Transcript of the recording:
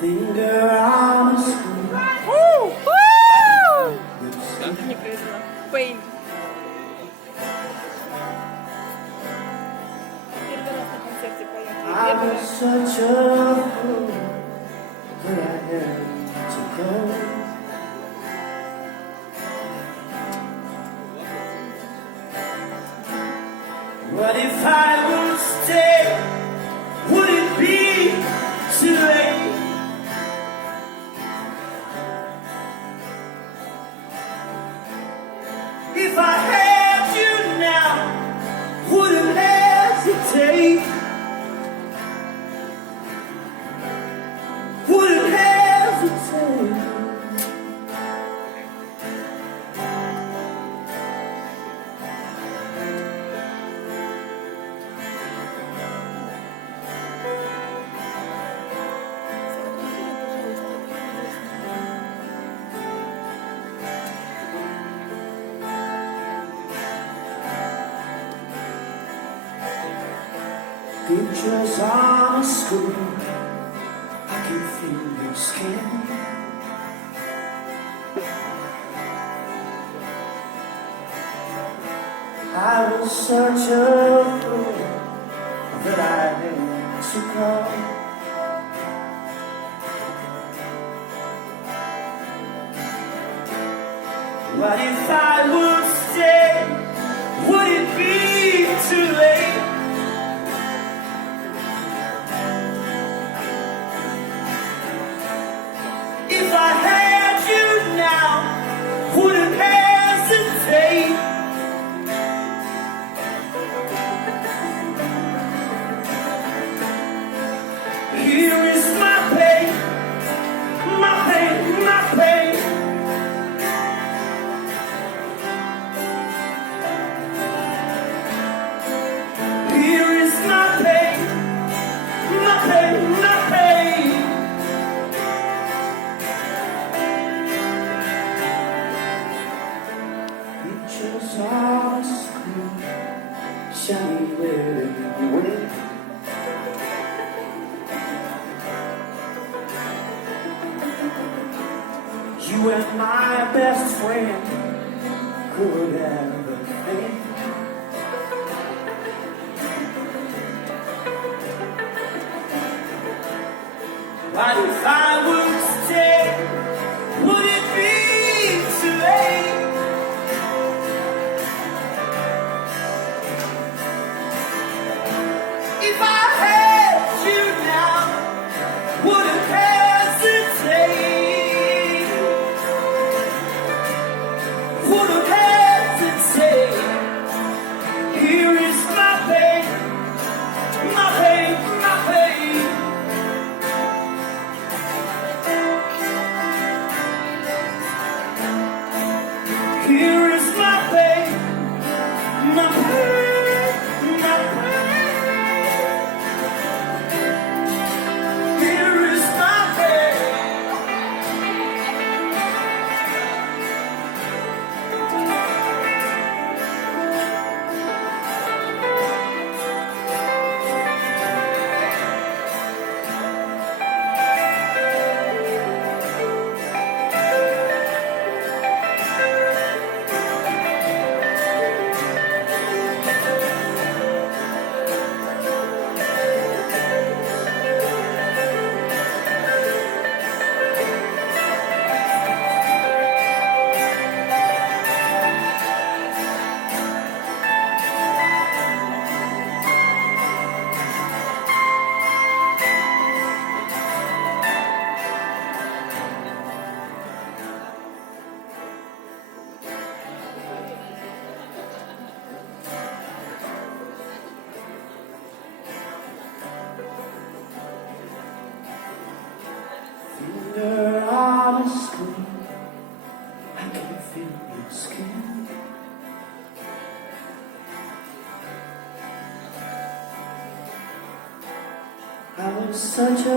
Finger on the screen. Неправильно. Пейн. Первый раз на концерте поехали. I Первый was раз. such a fool that I had to go. What if I would stay? Would it be too late? If I had you now, wouldn't hesitate. Wouldn't hesitate. Pictures on a screen, I can feel your skin. I was such a fool that I had to go. What if I would stay? Would it be too late? If I had you now, wouldn't hesitate. Here is my pain, my pain, my pain. Here is my pain, my pain, my pain. Pictures on a screen, shiny red and wet. You and my best friend could have a thing. What if I would stay? Would it be too late? If I had you now, wouldn't hesitate. Wouldn't hesitate. Here is my pain, my pain, my pain. Here is my pain, my pain, my pain. Here is my pain. Finger on a screen, I can feel your skin. I was such a